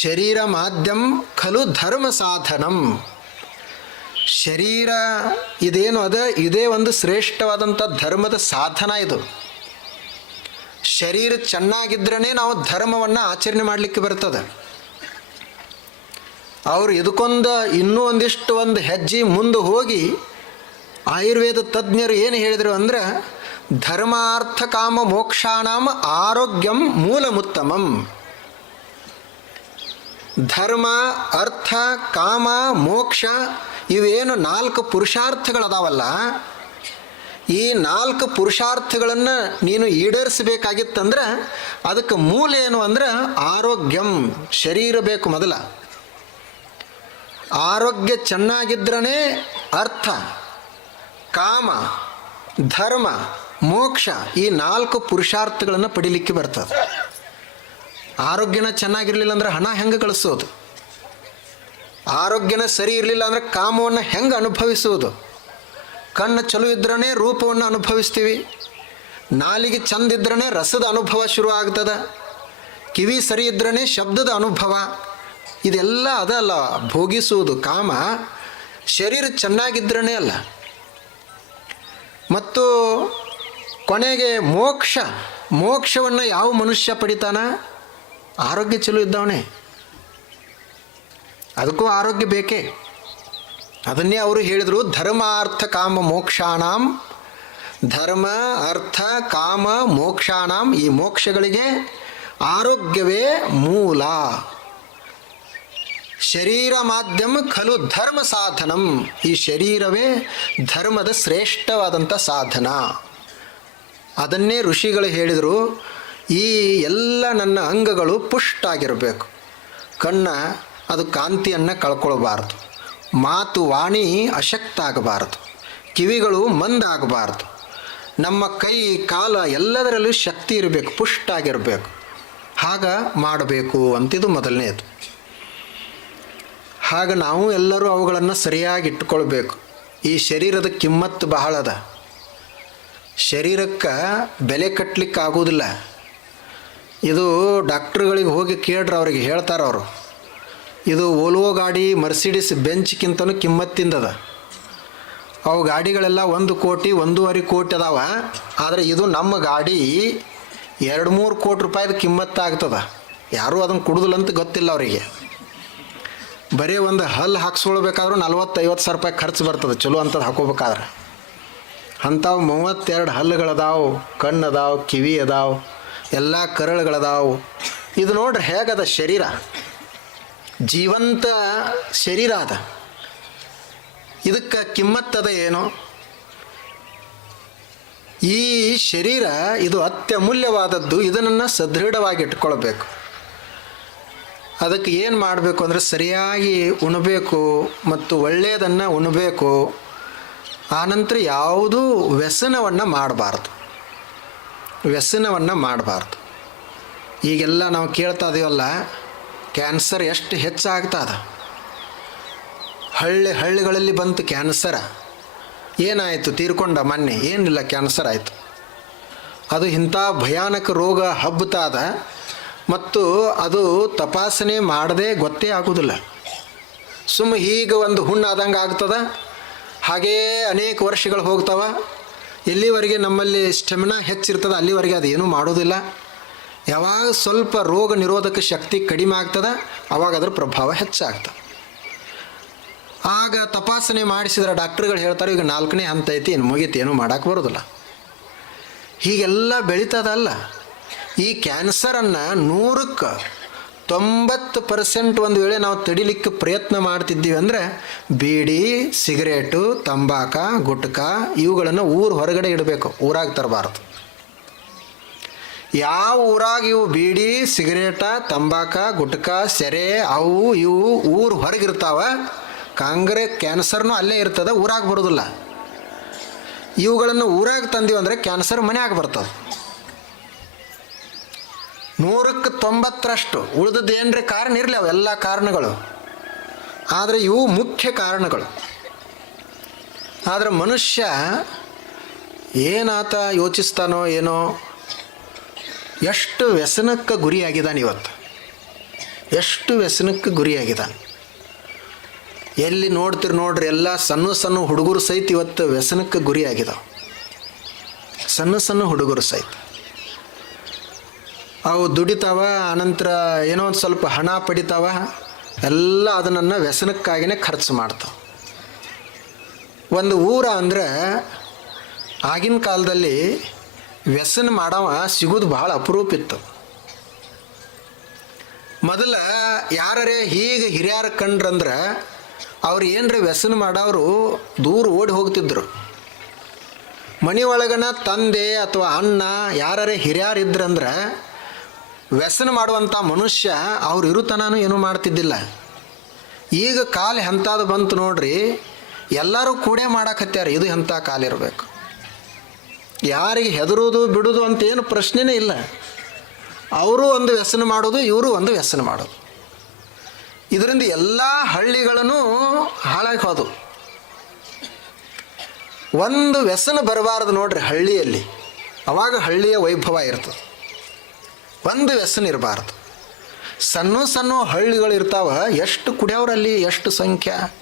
ಶರೀರ ಮಾಧ್ಯಮ ಖಲು ಧರ್ಮ ಸಾಧನಂ ಶರೀರ ಇದೇನು ಅದ? ಇದೇ ಒಂದು ಶ್ರೇಷ್ಠವಾದಂಥ ಧರ್ಮದ ಸಾಧನ ಇದು. ಶರೀರ ಚೆನ್ನಾಗಿದ್ರೇ ನಾವು ಧರ್ಮವನ್ನು ಆಚರಣೆ ಮಾಡಲಿಕ್ಕೆ ಬರ್ತದೆ. ಅವರು ಇದಕ್ಕೊಂದು ಇನ್ನೂ ಒಂದಿಷ್ಟು ಒಂದು ಹೆಜ್ಜೆ ಮುಂದೆ ಹೋಗಿ ಆಯುರ್ವೇದ ತಜ್ಞರು ಏನು ಹೇಳಿದರು ಅಂದ್ರೆ, ಧರ್ಮಾರ್ಥ ಕಾಮ ಮೋಕ್ಷಾಣಾಮ ಆರೋಗ್ಯಂ ಮೂಲಮುತ್ತಮಂ. ಧರ್ಮ, ಅರ್ಥ, ಕಾಮ, ಮೋಕ್ಷ ಇವೇನು ನಾಲ್ಕು ಪುರುಷಾರ್ಥಗಳದಾವಲ್ಲ? ಈ ನಾಲ್ಕು ಪುರುಷಾರ್ಥಗಳನ್ನು ನೀನು ಈಡೇರಿಸಬೇಕಾಗಿತ್ತಂದ್ರೆ ಅದಕ್ಕೆ ಮೂಲ ಏನು ಅಂದ್ರೆ ಆರೋಗ್ಯಂ, ಶರೀರ ಬೇಕು ಮೊದಲ. ಆರೋಗ್ಯ ಚೆನ್ನಾಗಿದ್ರೇ ಅರ್ಥ. ಕಾಮ, ಧರ್ಮ, ಮೋಕ್ಷ ಈ ನಾಲ್ಕು ಪುರುಷಾರ್ಥಗಳನ್ನು ಪಡಿಲಿಕ್ಕೆ ಬರ್ತದೆ. ಆರೋಗ್ಯನ ಚೆನ್ನಾಗಿರಲಿಲ್ಲ ಅಂದ್ರೆ ಹಣ ಹೆಂಗೆ ಕಳಿಸೋದು ಆರೋಗ್ಯನ ಸರಿ ಇರಲಿಲ್ಲ ಅಂದರೆ ಕಾಮವನ್ನು ಹೆಂಗೆ ಅನುಭವಿಸುವುದು ಕಣ್ಣು ಚಲೋ ಇದ್ರೇ ರೂಪವನ್ನು ಅನುಭವಿಸ್ತೀವಿ. ನಾಲಿಗೆ ಚಂದ ಇದ್ರೇ ರಸದ ಅನುಭವ ಶುರು ಆಗ್ತದೆ. ಕಿವಿ ಸರಿ ಇದ್ರೇ ಶಬ್ದದ ಅನುಭವ. ಇದೆಲ್ಲ ಅದಲ್ಲ ಭೋಗಿಸುವುದು ಕಾಮ. ಶರೀರ ಚೆನ್ನಾಗಿದ್ರೇ ಅಲ್ಲ. ಮತ್ತು ಕೊನೆಗೆ ಮೋಕ್ಷ. ಮೋಕ್ಷವನ್ನು ಯಾವ ಮನುಷ್ಯ ಪಡಿತಾನ? ಆರೋಗ್ಯ ಚಲೋ ಇದ್ದವನೇ. ಅದಕ್ಕೂ ಆರೋಗ್ಯ ಬೇಕೇ. ಅದನ್ನೇ ಅವರು ಹೇಳಿದರು ಧರ್ಮ ಅರ್ಥ ಕಾಮ ಮೋಕ್ಷಾಣಾಂ. ಧರ್ಮ, ಅರ್ಥ, ಕಾಮ, ಮೋಕ್ಷಾಣಾಂ. ಈ ಮೋಕ್ಷಗಳಿಗೆ ಆರೋಗ್ಯವೇ ಮೂಲ. ಶರೀರ ಮಾಧ್ಯಮ ಖಲು ಧರ್ಮ ಸಾಧನಂ. ಈ ಶರೀರವೇ ಧರ್ಮದ ಶ್ರೇಷ್ಠವಾದಂಥ ಸಾಧನ. ಅದನ್ನೇ ಋಷಿಗಳು ಹೇಳಿದರು ಈ ಎಲ್ಲ ನನ್ನ ಅಂಗಗಳು ಪುಷ್ಟಾಗಿರಬೇಕು ಕಣ್ಣ ಅದು ಕಾಂತಿಯನ್ನು ಕಳ್ಕೊಳ್ಬಾರ್ದು. ಮಾತು, ವಾಣಿ ಅಶಕ್ತ ಆಗಬಾರ್ದು. ಕಿವಿಗಳು ಮಂದಾಗಬಾರ್ದು ನಮ್ಮ ಕೈ, ಕಾಲ ಎಲ್ಲದರಲ್ಲೂ ಶಕ್ತಿ ಇರಬೇಕು ಪುಷ್ಟಾಗಿರಬೇಕು ಹಾಗ ಮಾಡಬೇಕು ಅಂತಿದು ಮೊದಲನೇದು. ಹಾಗ ನಾವು ಎಲ್ಲರೂ ಅವುಗಳನ್ನು ಸರಿಯಾಗಿ ಇಟ್ಕೊಳ್ಬೇಕು ಈ ಶರೀರದ ಕಿಮ್ಮತ್ತು ಬಹಳ ಅದ ಶರೀರಕ್ಕೆ ಬೆಲೆ ಕಟ್ಟಲಿಕ್ಕೆ ಆಗೋದಿಲ್ಲ ಇದು ಡಾಕ್ಟ್ರುಗಳಿಗೆ ಹೋಗಿ ಕೇಳ್ರಿ ಅವ್ರಿಗೆ ಹೇಳ್ತಾರೆ ಅವರು. ಇದು ಓಲ್ವೋ ಗಾಡಿ ಮರ್ಸಿಡಿಸ್ ಬೆಂಚ್ಗಿಂತನೂ ಕಿಮ್ಮತ್ತಿಂದದ. ಅವು ಗಾಡಿಗಳೆಲ್ಲ ಒಂದು ಕೋಟಿ, ಒಂದೂವರೆ ಕೋಟಿ ಅದಾವ. ಆದರೆ ಇದು ನಮ್ಮ ಗಾಡಿ ಎರಡು ಮೂರು ಕೋಟಿ ರೂಪಾಯಿದು ಕಿಮ್ಮತ್ತಾಗ್ತದ. ಯಾರೂ ಅದನ್ನು ಕುಡುದಿಲ್ಲ ಅಂತ ಗೊತ್ತಿಲ್ಲ ಅವರಿಗೆ. ಬರೀ ಒಂದು ಹಲ್ಲು ಹಾಕ್ಸ್ಕೊಳ್ಬೇಕಾದ್ರೂ ನಲ್ವತ್ತೈವತ್ತು ಸಾವಿರ ರೂಪಾಯಿ ಖರ್ಚು ಬರ್ತದೆ ಚಲೋ ಅಂಥದ್ದು ಹಾಕೋಬೇಕಾದ್ರೆ. ಅಂಥವು ಮೂವತ್ತೆರಡು ಹಲ್ಲುಗಳದಾವು ಕಣ್ಣು ಅದಾವು ಕಿವಿ ಅದಾವು. ಎಲ್ಲ ಕರಳುಗಳದಾವು. ಇದು ನೋಡ್ರಿ ಹೇಗದ ಶರೀರ. ಜೀವಂತ ಶರೀರ ಅದ. ಇದಕ್ಕೆ ಕಿಮ್ಮತ್ತದ ಏನು? ಈ ಶರೀರ ಇದು ಅತ್ಯಮೂಲ್ಯವಾದದ್ದು. ಇದನ್ನು ಸದೃಢವಾಗಿ ಇಟ್ಕೊಳ್ಬೇಕು ಅದಕ್ಕೆ ಏನು ಮಾಡಬೇಕು ಅಂದರೆ ಸರಿಯಾಗಿ ಉಣಬೇಕು ಮತ್ತು ಒಳ್ಳೆಯದನ್ನು ಉಣಬೇಕು. ಆನಂತರ ಯಾವುದೂ ವ್ಯಸನವನ್ನು ಮಾಡಬಾರ್ದು. ವ್ಯಸನವನ್ನು ಮಾಡಬಾರ್ದು. ಈಗೆಲ್ಲ ನಾವು ಕೇಳ್ತಾ ಇದೀವಲ್ಲ, ಕ್ಯಾನ್ಸರ್ ಎಷ್ಟು ಹೆಚ್ಚಾಗ್ತದ? ಹಳ್ಳಿ ಹಳ್ಳಿಗಳಲ್ಲಿ ಬಂತು ಕ್ಯಾನ್ಸರ. ಏನಾಯಿತು? ತೀರ್ಕೊಂಡ ಮೊನ್ನೆ. ಏನಿಲ್ಲ, ಕ್ಯಾನ್ಸರ್ ಆಯಿತು. ಅದು ಇಂಥ ಭಯಾನಕ ರೋಗ ಹಬ್ಬತಾದ ಮತ್ತು ಅದು ತಪಾಸಣೆ ಮಾಡದೆ ಗೊತ್ತೇ ಆಗೋದಿಲ್ಲ. ಸುಮ್ಮ ಈಗ ಒಂದು ಹುಣ್ಣಾದಂಗೆ ಆಗ್ತದ ಹಾಗೇ ಅನೇಕ ವರ್ಷಗಳು ಹೋಗ್ತಾವ. ಎಲ್ಲಿವರೆಗೆ ನಮ್ಮಲ್ಲಿ ಸ್ಟೆಮಿನಾ ಹೆಚ್ಚಿರ್ತದೆ, ಅಲ್ಲಿವರೆಗೆ ಅದೇನೂ ಮಾಡೋದಿಲ್ಲ. ಯಾವಾಗ ಸ್ವಲ್ಪ ರೋಗ ನಿರೋಧಕ ಶಕ್ತಿ ಕಡಿಮೆ ಆಗ್ತದೆ, ಅವಾಗ ಅದರ ಪ್ರಭಾವ ಹೆಚ್ಚಾಗ್ತದೆ. ಆಗ ತಪಾಸಣೆ ಮಾಡಿಸಿದ್ರೆ ಡಾಕ್ಟ್ರುಗಳು ಹೇಳ್ತಾರೆ, ಈಗ ನಾಲ್ಕನೇ ಹಂತ ಐತಿ, ಇನ್ನು ಮುಗೀತು, ಏನೂ ಮಾಡೋಕ್ಕೆ ಬರೋದಿಲ್ಲ. ಹೀಗೆಲ್ಲ ಬೆಳೀತದಲ್ಲ. ಈ ಕ್ಯಾನ್ಸರನ್ನು ನೂರಕ್ಕೆ ತೊಂಬತ್ತು ಪರ್ಸೆಂಟ್ ಒಂದು ವೇಳೆ ನಾವು ತಡಿಲಿಕ್ಕೆ ಪ್ರಯತ್ನ ಮಾಡ್ತಿದ್ದೀವಿ ಅಂದರೆ ಬೀಡಿ, ಸಿಗರೇಟು, ತಂಬಾಕ, ಗುಟ್ಕ ಇವುಗಳನ್ನು ಊರು ಹೊರಗಡೆ ಇಡಬೇಕು, ಊರಾಗ ತರಬಾರ್ದು. ಯಾವ ಊರಾಗ ಇವು ಬೀಡಿ, ಸಿಗರೇಟ, ತಂಬಾಕ, ಗುಟ್ಕ, ಸೆರೆ, ಅವು ಇವು ಊರು ಹೊರಗಿರ್ತಾವ ಕಾಂಗ್ರೆ, ಕ್ಯಾನ್ಸರ್ನೂ ಅಲ್ಲೇ ಇರ್ತದೆ, ಊರಾಗ ಬರೋದಿಲ್ಲ. ಇವುಗಳನ್ನು ಊರಾಗ ತಂದೀವಿ ಅಂದರೆ ಕ್ಯಾನ್ಸರ್ ಮನೆಯಾಗ ಬರ್ತದೆ. ನೂರಕ್ಕೆ ತೊಂಬತ್ತರಷ್ಟು. ಉಳಿದದ್ದು ಏನ್ರಿ ಕಾರಣ? ಇರಲಿ ಅವೆಲ್ಲ ಕಾರಣಗಳು. ಆದರೆ ಇವು ಮುಖ್ಯ ಕಾರಣಗಳು. ಆದರೆ ಮನುಷ್ಯ ಏನಾತ ಯೋಚಿಸ್ತಾನೋ ಏನೋ, ಎಷ್ಟು ವ್ಯಸನಕ್ಕೆ ಗುರಿಯಾಗಿದ್ದಾನೆ ಇವತ್ತು? ಎಷ್ಟು ವ್ಯಸನಕ್ಕೆ ಗುರಿಯಾಗಿದ್ದಾನೆ? ಎಲ್ಲಿ ನೋಡ್ತೀರಿ ನೋಡ್ರಿ, ಎಲ್ಲ ಸಣ್ಣ ಸಣ್ಣ ಹುಡುಗರು ಸಹಿತ ಇವತ್ತು ವ್ಯಸನಕ್ಕೆ ಗುರಿಯಾಗಿದ್ದಾವೆ ಸಣ್ಣ ಸಣ್ಣ ಹುಡುಗರು ಸಹಿತ. ಅವು ದುಡಿತಾವ, ಅನಂತರ ಏನೋ ಒಂದು ಸ್ವಲ್ಪ ಹಣ ಪಡಿತಾವ, ಎಲ್ಲ ಅದನ್ನು ವ್ಯಸನಕ್ಕಾಗಿಯೇ ಖರ್ಚು ಮಾಡ್ತಾವೆ. ಒಂದು ಊರ ಅಂದರೆ ಆಗಿನ ಕಾಲದಲ್ಲಿ ವ್ಯಸನ ಮಾಡವ ಸಿಗೋದು ಭಾಳ ಅಪರೂಪ ಇತ್ತು. ಮೊದಲ ಯಾರರೇ ಹೀಗೆ ಹಿರಿಯರ ಕಂಡ್ರಂದ್ರೆ ಅವ್ರು ಏನರ ವ್ಯಸನ ಮಾಡೋರು ದೂರ ಓಡಿ ಹೋಗ್ತಿದ್ರು. ಮನೆ ಒಳಗನ ತಂದೆ ಅಥವಾ ಅಣ್ಣ ಯಾರರೇ ಹಿರಿಯರು ಇದ್ರಂದ್ರೆ ವ್ಯಸನ ಮಾಡುವಂಥ ಮನುಷ್ಯ ಅವ್ರು ಇರುತನೂ ಏನೂ ಮಾಡ್ತಿದ್ದಿಲ್ಲ. ಈಗ ಕಾಲ ಎಂಥದ್ದು ಬಂತು ನೋಡ್ರಿ, ಎಲ್ಲರೂ ಕೂಡೇ ಮಾಡಕತ್ಯಾರ, ಇದು ಎಂಥ ಕಾಲ ಇರಬೇಕು. ಯಾರಿಗೆ ಹೆದರೋದು ಬಿಡೋದು ಅಂತ ಏನು ಪ್ರಶ್ನೆನೇ ಇಲ್ಲ. ಅವರು ಒಂದು ವ್ಯಸನ ಮಾಡೋದು ಇವರು ಒಂದು ವ್ಯಸನ ಮಾಡೋದು ಇದರಿಂದ ಎಲ್ಲ ಹಳ್ಳಿಗಳನ್ನು ಹಾಳಾಗಿ ಹೋದವು ಒಂದು ವ್ಯಸನ ಬರಬಾರದು ನೋಡ್ರಿ ಹಳ್ಳಿಯಲ್ಲಿ. ಅವಾಗ ಹಳ್ಳಿಯ ವೈಭವ ಇರ್ತದೆ. ಒಂದು ವ್ಯಸನ ಇರಬಾರ್ದು. ಸಣ್ಣ ಸಣ್ಣ ಹಳ್ಳಿಗಳು ಇರ್ತಾವ, ಎಷ್ಟು ಕುಡಿಯೋರಲ್ಲಿ ಎಷ್ಟು ಸಂಖ್ಯೆ?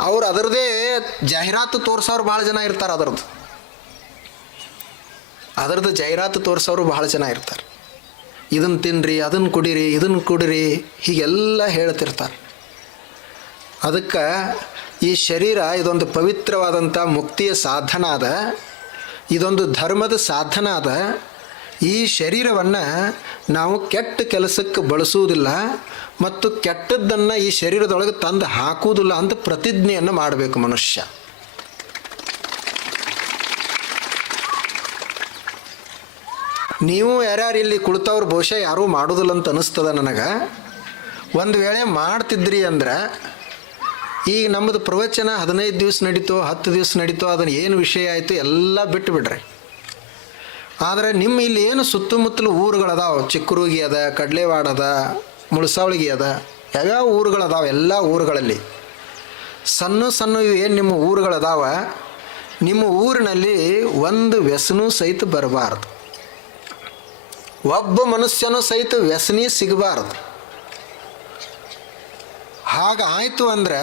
ಅವ್ರು ಅದರದೇ ಜಾಹೀರಾತು ತೋರಿಸೋರು ಭಾಳ ಜನ ಇರ್ತಾರೆ ಅದರದ್ದು ಅದರದ್ದು ಜಾಹೀರಾತು ತೋರಿಸೋರು ಭಾಳ ಜನ ಇರ್ತಾರೆ. ಇದನ್ನು ತಿನ್ನಿರಿ ಅದನ್ನು ಕುಡೀರಿ ಇದನ್ನು ಕುಡೀರಿ ಹೀಗೆಲ್ಲ ಹೇಳ್ತಿರ್ತಾರೆ. ಅದಕ್ಕೆ ಈ ಶರೀರ ಇದೊಂದು ಪವಿತ್ರವಾದಂಥ ಮುಕ್ತಿಯ ಸಾಧನ ಅದ. ಇದೊಂದು ಧರ್ಮದ ಸಾಧನ ಅದ. ಈ ಶರೀರವನ್ನು ನಾವು ಕೆಟ್ಟ ಕೆಲಸಕ್ಕೆ ಬಳಸುವುದಿಲ್ಲ ಮತ್ತು ಕೆಟ್ಟದ್ದನ್ನು ಈ ಶರೀರದೊಳಗೆ ತಂದು ಹಾಕುವುದಿಲ್ಲ ಅಂತ ಪ್ರತಿಜ್ಞೆಯನ್ನು ಮಾಡಬೇಕು ಮನುಷ್ಯ. ನೀವು ಯಾರ್ಯಾರು ಇಲ್ಲಿ ಕುಳಿತವ್ರು ಬಹುಶಃ ಯಾರೂ ಮಾಡೋದಿಲ್ಲ ಅಂತ ಅನಿಸ್ತದ ನನಗೆ. ಒಂದು ವೇಳೆ ಮಾಡ್ತಿದ್ರಿ ಅಂದ್ರೆ ಈಗ ನಮ್ಮದು ಪ್ರವಚನ ಹದಿನೈದು ದಿವಸ ನಡೀತೋ, ಹತ್ತು ದಿವಸ ನಡೀತೋ, ಅದನ್ನು ಏನು ವಿಷಯ ಆಯಿತು ಎಲ್ಲ ಬಿಟ್ಟು ಬಿಡ್ರಿ ಆದರೆ ನಿಮ್ಮ ಇಲ್ಲಿ ಏನು ಸುತ್ತಮುತ್ತಲು ಊರುಗಳದಾವ ಚಿಕ್ಕರೂಗಿ ಅದ, ಕಡಲೆವಾಡ ಅದ, ಮುಳಸಾವಳಿಗೆ ಅದ. ಯಾವ್ಯಾವ ಊರುಗಳದಾವ ಎಲ್ಲ ಊರುಗಳಲ್ಲಿ. ಸಣ್ಣ ಸಣ್ಣ ಏನು ನಿಮ್ಮ ಊರುಗಳದಾವ ನಿಮ್ಮ ಊರಿನಲ್ಲಿ ಒಂದು ವ್ಯಸನೂ ಸಹಿತ ಬರಬಾರ್ದು. ಒಬ್ಬ ಮನುಷ್ಯನೂ ಸಹಿತ ವ್ಯಸನಿ ಸಿಗಬಾರ್ದು. ಹಾಗಾಯಿತು ಅಂದ್ರೆ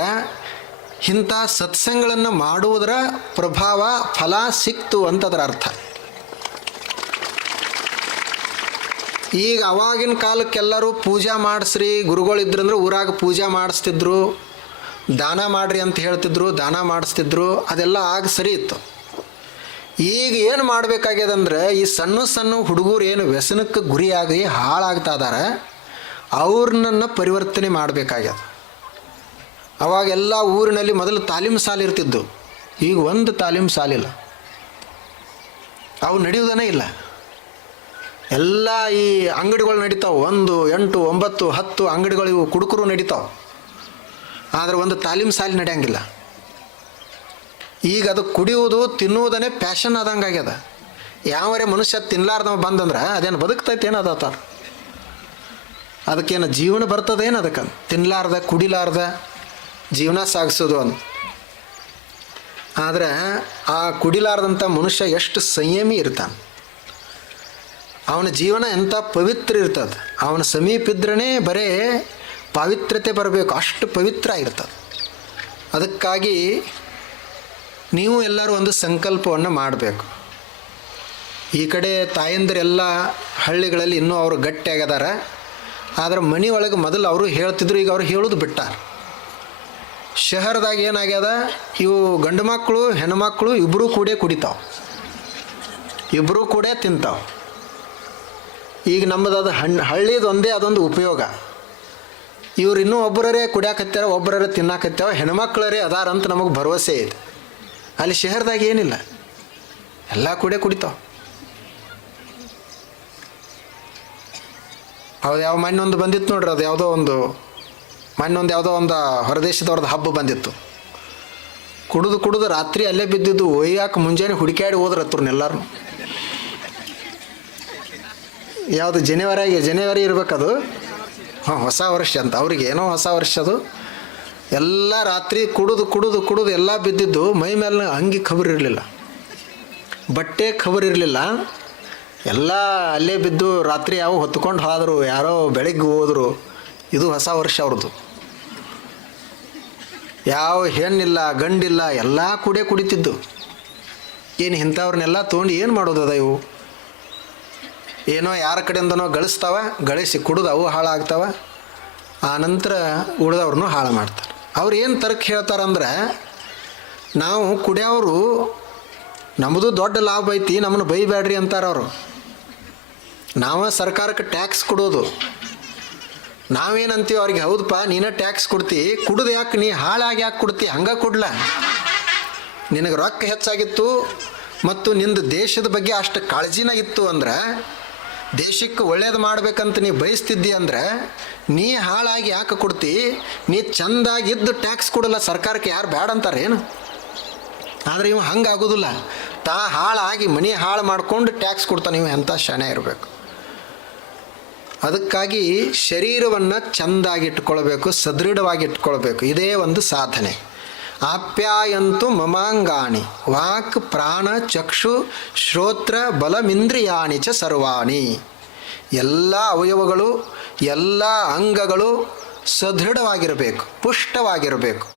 ಇಂಥ ಸತ್ಸಂಗಗಳನ್ನು ಮಾಡುವುದರ ಪ್ರಭಾವ ಫಲ ಸಿಕ್ತು ಅಂತದರ ಅರ್ಥ. ಈಗ ಅವಾಗಿನ ಕಾಲಕ್ಕೆಲ್ಲರೂ ಪೂಜಾ ಮಾಡಿಸ್ರಿ. ಗುರುಗಳಿದ್ರಂದ್ರೆ ಊರಾಗ ಪೂಜಾ ಮಾಡಿಸ್ತಿದ್ರು. ದಾನ ಮಾಡ್ರಿ ಅಂತ ಹೇಳ್ತಿದ್ರು, ದಾನ ಮಾಡಿಸ್ತಿದ್ರು. ಅದೆಲ್ಲ ಆಗ ಸರಿ ಇತ್ತು. ಈಗ ಏನು ಮಾಡಬೇಕಾಗ್ಯದಂದ್ರೆ, ಈ ಸಣ್ಣ ಸಣ್ಣ ಹುಡುಗರು ಏನು ವ್ಯಸನಕ್ಕೆ ಗುರಿಯಾಗಿ ಹಾಳಾಗ್ತಾ ಇದ್ದಾರೆ ಅವ್ರನ್ನ ಪರಿವರ್ತನೆ ಮಾಡಬೇಕಾಗ್ಯದ. ಅವಾಗೆಲ್ಲ ಊರಿನಲ್ಲಿ ಮೊದಲು ತಾಲೀಮ್ ಸಾಲ ಇರ್ತಿದ್ದು ಈಗ ಒಂದು ತಾಲೀಮ್ ಸಾಲಿಲ್ಲ ಅವು ನಡೆಯುವುದನೇ ಇಲ್ಲ. ಎಲ್ಲ ಈ ಅಂಗಡಿಗಳು ನಡೀತಾವೆ. ಒಂದು, ಎಂಟು, ಒಂಬತ್ತು, ಹತ್ತು ಅಂಗಡಿಗಳು ಕುಡುಕರು ನಡೀತಾವೆ. ಆದರೆ ಒಂದು ತಾಲೀಮ್ ಸಾಲಿ ನಡೆಯಂಗಿಲ್ಲ. ಈಗ ಅದು ಕುಡಿಯುವುದು, ತಿನ್ನುವುದನ್ನೇ ಪ್ಯಾಷನ್ ಆದಂಗೆ ಆಗ್ಯದ. ಯಾವರೇ ಮನುಷ್ಯ ತಿನ್ಲಾರ್ದವ ಬಂದಂದ್ರೆ ಅದೇನು ಬದುಕ್ತೈತೆ ಏನು ತಾನು ಅದಕ್ಕೇನು ಜೀವನ ಬರ್ತದೇನು ಅದಕ್ಕೆ? ತಿನ್ಲಾರ್ದ, ಕುಡಿಲಾರ್ದ ಜೀವನ ಸಾಗಿಸೋದು ಅಂತ ಆದರೆ ಆ ಕುಡಿಲಾರ್ದಂಥ ಮನುಷ್ಯ ಎಷ್ಟು ಸಂಯಮಿ ಇರ್ತಾನೆ. ಅವನ ಜೀವನ ಎಂಥ ಪವಿತ್ರ ಇರ್ತದೆ. ಅವನ ಸಮೀಪ ಇದ್ರೇ ಬರೇ ಪಾವಿತ್ರ್ಯತೆ ಬರಬೇಕು. ಅಷ್ಟು ಪವಿತ್ರ ಇರ್ತದೆ. ಅದಕ್ಕಾಗಿ ನೀವು ಎಲ್ಲರೂ ಒಂದು ಸಂಕಲ್ಪವನ್ನು ಮಾಡಬೇಕು. ಈ ಕಡೆ ತಾಯಂದಿರೆಲ್ಲ ಹಳ್ಳಿಗಳಲ್ಲಿ ಇನ್ನೂ ಅವರು ಗಟ್ಟಿಯಾಗದಾರ ಆದರೆ ಮನೆ ಒಳಗೆ ಮೊದಲು ಅವರು ಹೇಳ್ತಿದ್ರು, ಈಗ ಅವ್ರು ಹೇಳೋದು ಬಿಟ್ಟಾರ. ಶಹರದಾಗ ಏನಾಗ್ಯದ? ಇವು ಗಂಡು ಮಕ್ಕಳು ಹೆಣ್ಮಕ್ಳು ಇಬ್ಬರೂ ಕೂಡೇ ಕುಡಿತಾವೆ. ಇಬ್ಬರೂ ಕೂಡ ತಿಂತಾವೆ. ಈಗ ನಮ್ಮದು ಅದು ಹಣ್ಣು ಹಳ್ಳಿದು ಒಂದೇ ಅದೊಂದು ಉಪಯೋಗ. ಇವ್ರು ಇನ್ನೂ ಒಬ್ಬರೇ ಕುಡಿಯಾಕತ್ಯಾರ ಒಬ್ಬರೇ ತಿನ್ನಾಕತ್ಯಾವ ಹೆಣ್ಮಕ್ಳರೇ ಅದಾರ ಅಂತ ನಮಗೆ ಭರವಸೆ ಇದೆ. ಅಲ್ಲಿ ಶಹರದಾಗ ಏನಿಲ್ಲ. ಎಲ್ಲ ಕುಡೆ ಕುಡಿತಾವ. ಅದು ಯಾವ ಮಣ್ಣೊಂದು ಬಂದಿತ್ತು ನೋಡ್ರಿ, ಅದು ಯಾವುದೋ ಒಂದು, ಮಣ್ಣೊಂದು ಯಾವುದೋ ಒಂದು ಹೊರದೇಶದವ್ರದ್ದು ಹಬ್ಬ ಬಂದಿತ್ತು. ಕುಡಿದು ಕುಡಿದು ರಾತ್ರಿ ಅಲ್ಲೇ ಬಿದ್ದಿದ್ದು ಒಯ್ಯಾಕೆ ಮುಂಜಾನೆ ಹುಡುಕಾಡಿ ಹೋದ್ರತ್ರನ್ನ ಎಲ್ಲರೂ ಯಾವುದು ಜನವರಿಗೆ ಜನವರಿ ಇರಬೇಕದು. ಹಾಂ, ಹೊಸ ವರ್ಷ ಅಂತ. ಅವ್ರಿಗೆ ಏನೋ ಹೊಸ ವರ್ಷ ಅದು. ಎಲ್ಲ ರಾತ್ರಿ ಕುಡಿದು ಕುಡಿದು ಕುಡಿದು ಎಲ್ಲ ಬಿದ್ದಿದ್ದು ಮೈ ಮೇಲೆ ಅಂಗಿ ಇರಲಿಲ್ಲ. ಬಟ್ಟೆ ಇರಲಿಲ್ಲ. ಎಲ್ಲ ಅಲ್ಲೇ ಬಿದ್ದು ರಾತ್ರಿ ಯಾವ ಹೊತ್ಕೊಂಡು ಹೋದರು, ಯಾರೋ ಬೆಳಗ್ಗೆ ಹೋದರು. ಇದು ಹೊಸ ವರ್ಷ ಅವ್ರದ್ದು. ಯಾವ ಹೆಣ್ಣಿಲ್ಲ, ಗಂಡಿಲ್ಲ, ಎಲ್ಲ ಕುಡೇ ಕುಡಿತಿದ್ದು. ಏನು ಇಂಥವ್ರನ್ನೆಲ್ಲ ತೊಗೊಂಡು ಏನು ಮಾಡೋದದ ಇವು? ಏನೋ ಯಾರ ಕಡೆಯಿಂದನೋ ಗಳಿಸ್ತಾವ, ಗಳಿಸಿ ಕುಡಿದು ಅವು ಹಾಳಾಗ್ತಾವ. ಆ ನಂತರ ಉಳಿದವ್ರನ್ನೂ ಹಾಳು ಮಾಡ್ತಾರೆ. ಅವ್ರು ಏನು ತರ್ಕ ಹೇಳ್ತಾರಂದ್ರೆ, ನಾವು ಕುಡಿಯೋರು ನಮ್ಮದು ದೊಡ್ಡ ಲಾಭ ಐತಿ ನಮ್ಮನ್ನು ಬೈಬೇಡ್ರಿ ಅಂತಾರೆ ಅವರು. ನಾವು ಸರ್ಕಾರಕ್ಕೆ ಟ್ಯಾಕ್ಸ್ ಕೊಡೋದು. ನಾವೇನಂತೀವಿ ಅವ್ರಿಗೆ ಹೌದಪ್ಪ ನೀನೇ ಟ್ಯಾಕ್ಸ್ ಕೊಡ್ತಿ, ಕುಡಿದು ಯಾಕೆ ನೀ ಹಾಳಾಗಿ ಯಾಕೆ ಕೊಡ್ತಿ, ಹಂಗೆ ಕೊಡ್ಲ. ನಿನಗೆ ರೊಕ್ಕ ಹೆಚ್ಚಾಗಿತ್ತು, ಮತ್ತು ನಿಂದು ದೇಶದ ಬಗ್ಗೆ ಅಷ್ಟು ಕಾಳಜಿನ ಇತ್ತು ಅಂದ್ರೆ ದೇಶಕ್ಕೆ ಒಳ್ಳೇದು ಮಾಡ್ಬೇಕಂತ ನೀ ಬಯಸ್ತಿದ್ದಿ ಅಂದ್ರೆ ನೀ ಹಾಳಾಗಿ ಯಾಕೆ ಕೊಡ್ತಿ? ನೀ ಚಂದಾಗಿದ್ದು ಟ್ಯಾಕ್ಸ್ ಕೊಡಲ್ಲ ಸರ್ಕಾರಕ್ಕೆ ಯಾರು ಬೇಡ ಅಂತಾರೆ ಏನು ಆದರೆ ಇವ ಹಂಗೆ ಆಗೋದಿಲ್ಲ ತಾ ಹಾಳಾಗಿ ಮನೆ ಹಾಳು ಮಾಡ್ಕೊಂಡು ಟ್ಯಾಕ್ಸ್ ಕೊಡ್ತಾನೆ ಇವ ಎಂಥ ಶಾಣೆ ಇರಬೇಕು. ಅದಕ್ಕಾಗಿ ಶರೀರವನ್ನು ಚೆಂದಾಗಿ ಇಟ್ಕೊಳ್ಬೇಕು, ಸದೃಢವಾಗಿ ಇಟ್ಕೊಳ್ಬೇಕು. ಇದೇ ಒಂದು ಸಾಧನೆ. ಆಪ್ಯಾಯಂತು ಮಮಾಂಗಾಣಿ. ವಾಕ್, ಪ್ರಾಣ, ಚಕ್ಷು, ಶ್ರೋತ್ರ, ಬಲಮಿಂದ್ರಿಯಾಣಿ ಚ ಸರ್ವಾಣಿ. ಎಲ್ಲ ಅವಯವಗಳು, ಎಲ್ಲ ಅಂಗಗಳು ಸದೃಢವಾಗಿರಬೇಕು, ಪುಷ್ಟವಾಗಿರಬೇಕು.